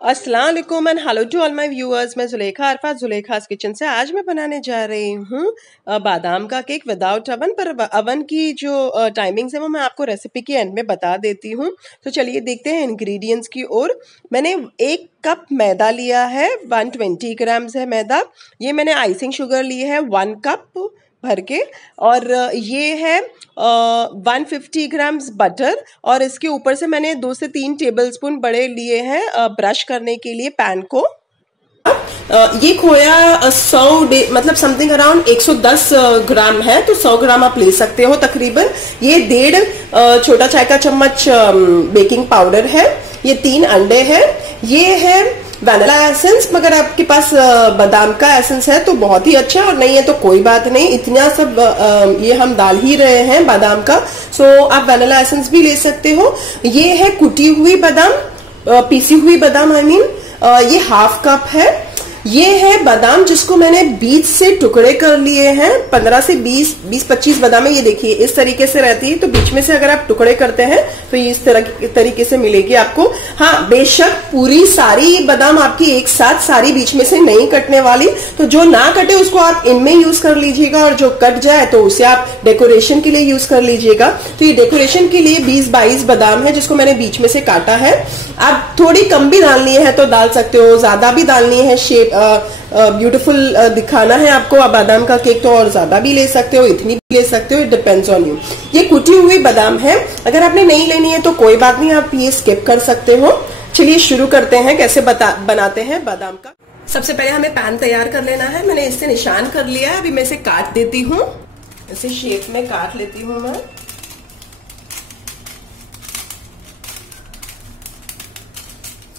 अस्सलाम वालेकुम and hello to all my viewers. मैं जुलेखा अरफात जुलेखास किचन से। आज मैं बनाने जा रही हूँ बादाम का केक विदाउट अवन। पर अवन की जो टाइमिंग्स है वो मैं आपको रेसिपी के एंड में बता देती हूँ। तो चलिए देखते हैं इंग्रेडिएंट्स की ओर। मैंने 1 कप मैदा लिया है, 120 ग्राम्स है मैदा। ये मैंने आइसिंग शुगर ली है 1 कप भर के, और ये है 150 ग्राम्स बटर, और इसके ऊपर से मैंने 2 से 3 टेबलस्पून बड़े लिए हैं ब्रश करने के लिए पैन को। ये खोया 100 मतलब समथिंग अराउंड 110 ग्राम है, तो 100 ग्राम आप ले सकते हो तकरीबन। ये 1.5 छोटा चाय का चम्मच बेकिंग पाउडर है। ये 3 अंडे हैं। ये है वैनिला एसेंस, मगर आपके पास बादाम का एसेंस है तो बहुत ही अच्छा, और नहीं है तो कोई बात नहीं। इतना सब ये हम डाल ही रहे हैं बादाम का, सो आप वैनिला एसेंस भी ले सकते हो। ये है कुटी हुई बादाम, पीसी हुई बादाम आई मीन, ये 1/2 कप है। ये है बादाम जिसको मैंने बीज से टुकड़े कर लिए हैं। 15 से 20-25 बादाम है। ये देखिए इस तरीके से रहती है, तो बीच में से अगर आप टुकड़े करते हैं तो ये इस तरीके से मिलेगी आपको। हाँ, बेशक पूरी सारी बादाम आपकी एक साथ सारी बीच में से नहीं कटने वाली, तो जो ना कटे उसको आप इनमें यूज कर लीजिएगा, और जो कट जाए तो उसे आप डेकोरेशन के लिए यूज कर लीजिएगा। तो ये डेकोरेशन के लिए 20-22 बादाम है जिसको मैंने बीच में से काटा है। आप थोड़ी कम भी डालनी है तो डाल सकते हो, ज्यादा भी डालनी है, शेप ब्यूटीफुल दिखाना है आपको बादाम का केक तो और ज्यादा भी ले सकते हो, इतनी भी ले सकते हो, इट डिपेंड्स ऑन यू। ये कुटी हुई बादाम है। अगर आपने नहीं लेनी है तो कोई बात नहीं, आप ये स्किप कर सकते हो। चलिए शुरू करते हैं कैसे बनाते हैं बादाम का। सबसे पहले हमें पैन तैयार कर लेना है। मैंने इससे निशान कर लिया है। अभी मैं इसे काट देती हूँ, इसे शेप में काट लेती हूँ मैं।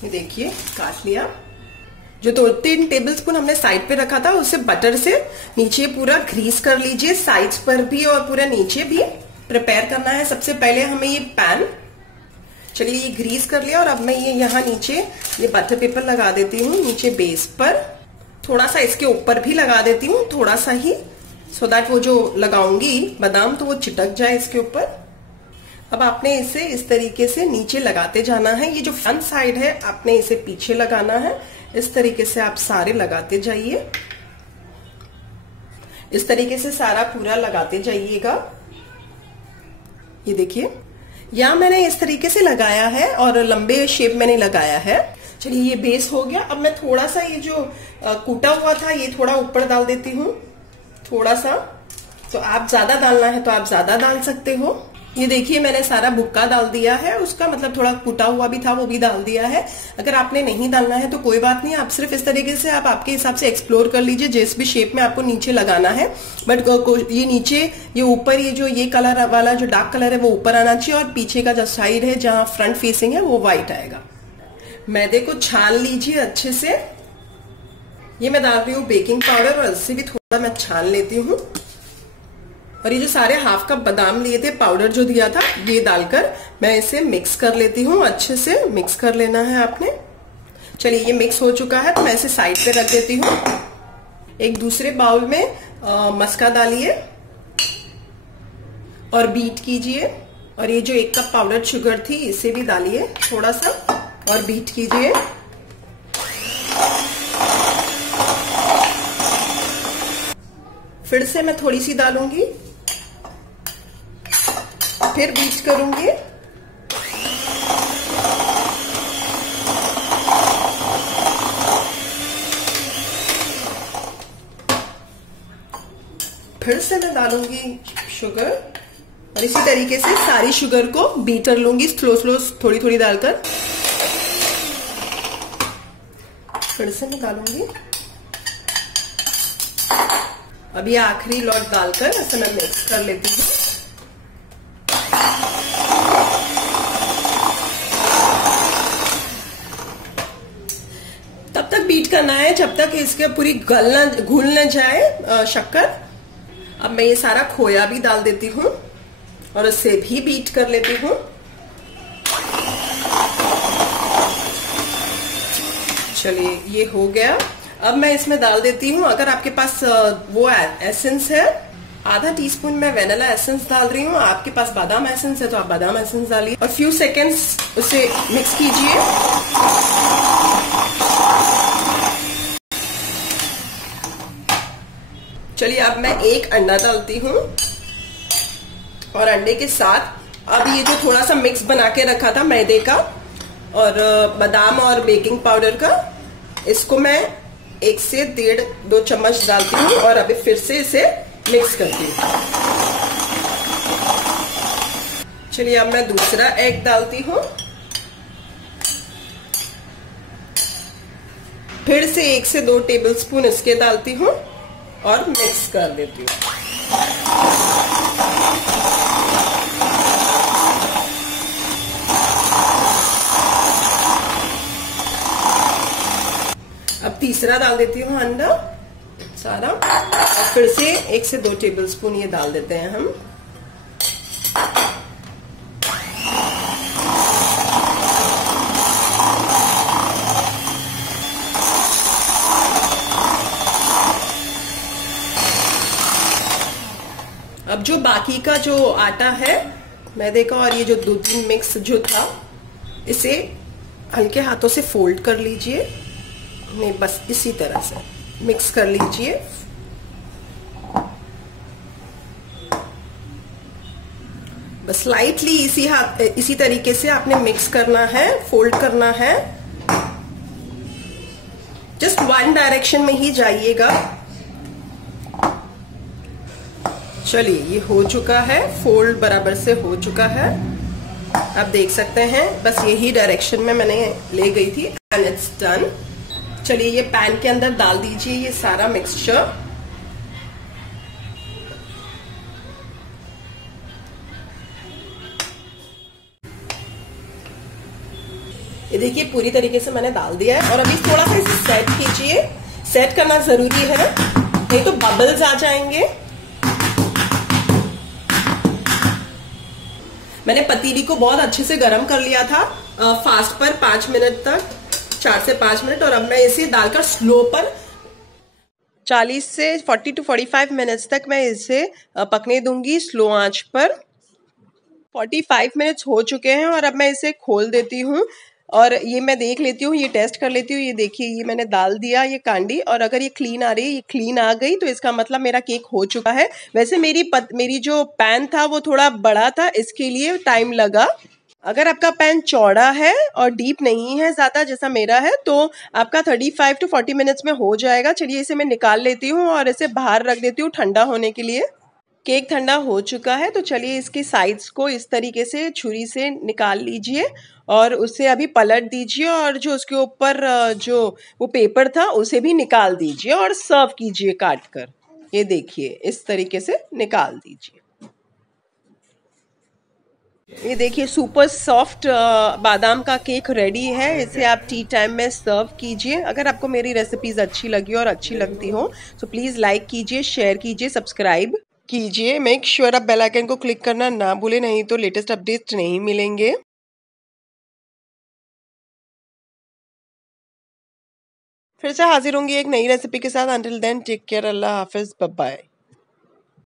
ये देखिए काट लिया। जो 2-3 टेबलस्पून हमने साइड पे रखा था उसे बटर से नीचे पूरा ग्रीस कर लीजिए, साइड्स पर भी और पूरा नीचे भी प्रिपेयर करना है। सबसे पहले हमें ये पैन, चलिए ये ग्रीस कर लिया, और अब मैं ये यहाँ नीचे ये बटर पेपर लगा देती हूँ नीचे बेस पर। थोड़ा सा इसके ऊपर भी लगा देती हूँ, थोड़ा सा ही, सो दैट वो जो लगाऊंगी बादाम तो वो चिटक जाए इसके ऊपर। अब आपने इसे इस तरीके से नीचे लगाते जाना है। ये जो फ्रंट साइड है आपने इसे पीछे लगाना है। इस तरीके से आप सारे लगाते जाइए, इस तरीके से सारा पूरा लगाते जाइएगा। ये देखिए यहाँ मैंने इस तरीके से लगाया है और लंबे शेप मैंने लगाया है। चलिए ये बेस हो गया। अब मैं थोड़ा सा ये जो कूटा हुआ था ये थोड़ा ऊपर डाल देती हूँ, थोड़ा सा। तो आप ज्यादा डालना है तो आप ज्यादा डाल सकते हो। ये देखिए मैंने सारा भुक्का डाल दिया है उसका, मतलब थोड़ा कुटा हुआ भी था वो भी डाल दिया है। अगर आपने नहीं डालना है तो कोई बात नहीं, आप सिर्फ इस तरीके से आप आपके हिसाब से एक्सप्लोर कर लीजिए जिस भी शेप में आपको नीचे लगाना है। बट ये नीचे ये ऊपर ये जो ये कलर वाला जो डार्क कलर है वो ऊपर आना चाहिए, और पीछे का जो साइड है जहां फ्रंट फेसिंग है वो व्हाइट आएगा। मैदे को छान लीजिए अच्छे से। ये मैं डाल रही हूँ बेकिंग पाउडर, और इससे भी थोड़ा मैं छान लेती हूँ। और ये जो सारे 1/2 कप बादाम लिए थे, पाउडर जो दिया था, ये डालकर मैं इसे मिक्स कर लेती हूँ। अच्छे से मिक्स कर लेना है आपने। चलिए ये मिक्स हो चुका है तो मैं इसे साइड पे रख देती हूँ। एक दूसरे बाउल में मस्का डालिए और बीट कीजिए, और ये जो 1 कप पाउडर शुगर थी इसे भी डालिए थोड़ा सा और बीट कीजिए। फिर से मैं थोड़ी सी डालूंगी, फिर बीट करूंगी। फिर से मैं डालूंगी शुगर, और इसी तरीके से सारी शुगर को बीट कर लूंगी स्लो थोड़ी थोड़ी डालकर। फिर से मैं डालूंगी। अभी आखिरी लॉट डालकर ऐसे मैं मिक्स कर लेती हूँ। तब तक बीट करना है जब तक इसके पूरी घुल न जाए शक्कर। अब मैं ये सारा खोया भी डाल देती हूँ और इससे भी बीट कर लेती हूँ। चलिए ये हो गया। अब मैं इसमें डाल देती हूँ, अगर आपके पास वो एसेंस है, आधा टीस्पून मैं वेनिला एसेंस डाल रही हूँ। आपके पास बादाम एसेंस है तो आप बादाम एसेंस डालिए और फ्यू सेकेंड्स उसे मिक्स कीजिए। चलिए अब मैं एक अंडा डालती हूँ और अंडे के साथ अब ये जो थोड़ा सा मिक्स बना के रखा था मैदे का और बादाम और बेकिंग पाउडर का, इसको मैं 1 से 1.5-2 चम्मच डालती हूँ और अभी फिर से इसे मिक्स करती हूँ। चलिए अब मैं दूसरा एग डालती हूँ, फिर से 1 से 2 टेबलस्पून इसके डालती हूँ और मिक्स कर देती हूँ। अब तीसरा डाल देती हूँ अंडा सारा और फिर से 1 से 2 टेबलस्पून ये डाल देते हैं हम। अब जो बाकी का जो आटा है मैदे का और ये जो 2-3 मिक्स जो था, इसे हल्के हाथों से फोल्ड कर लीजिए। नहीं, बस इसी तरह से मिक्स कर लीजिए। बस स्लाइटली इसी तरीके से आपने मिक्स करना है, फोल्ड करना है। जस्ट वन डायरेक्शन में ही जाइएगा। चलिए ये हो चुका है, फोल्ड बराबर से हो चुका है। आप देख सकते हैं, बस यही डायरेक्शन में मैंने ले गई थी एंड इट्स डन। चलिए ये पैन के अंदर डाल दीजिए ये सारा मिक्सचर। ये देखिए पूरी तरीके से मैंने डाल दिया है और अभी थोड़ा सा इसे सेट कीजिए। सेट करना जरूरी है, नहीं तो बबल्स आ जाएंगे। मैंने पतीली को बहुत अच्छे से गर्म कर लिया था फास्ट पर 5 मिनट तक, 4 से 5 मिनट। और अब मैं इसे डालकर स्लो पर 40 से 40 to 45 मिनट्स तक मैं इसे पकने दूंगी स्लो आंच पर। 45 मिनट्स हो चुके हैं और अब मैं इसे खोल देती हूँ और ये मैं देख लेती हूँ, ये टेस्ट कर लेती हूँ। ये देखिए ये मैंने डाल दिया ये कांडी और अगर ये क्लीन आ रही है, ये क्लीन आ गई तो इसका मतलब मेरा केक हो चुका है। वैसे मेरी जो पैन था वो थोड़ा बड़ा था, इसके लिए टाइम लगा। अगर आपका पैन चौड़ा है और डीप नहीं है ज़्यादा जैसा मेरा है तो आपका 35 to 40 मिनट्स में हो जाएगा। चलिए इसे मैं निकाल लेती हूँ और इसे बाहर रख देती हूँ ठंडा होने के लिए। केक ठंडा हो चुका है तो चलिए इसकी साइड्स को इस तरीके से छुरी से निकाल लीजिए और उसे अभी पलट दीजिए और जो उसके ऊपर जो वो पेपर था उसे भी निकाल दीजिए और सर्व कीजिए काट कर। ये देखिए इस तरीके से निकाल दीजिए। ये देखिए सुपर सॉफ्ट बादाम का केक रेडी है। इसे आप टी टाइम में सर्व कीजिए। अगर आपको मेरी रेसिपीज अच्छी लगी और अच्छी लगती हो तो प्लीज़ लाइक कीजिए, शेयर कीजिए, सब्सक्राइब कीजिए। मेक श्योर आप बेल आइकन को क्लिक करना ना भूलें, नहीं तो लेटेस्ट अपडेट्स नहीं मिलेंगे। फिर से हाजिर होंगी एक नई रेसिपी के साथ। अंटिल देन टेक केयर, अल्लाह हाफिज, बाय बाय।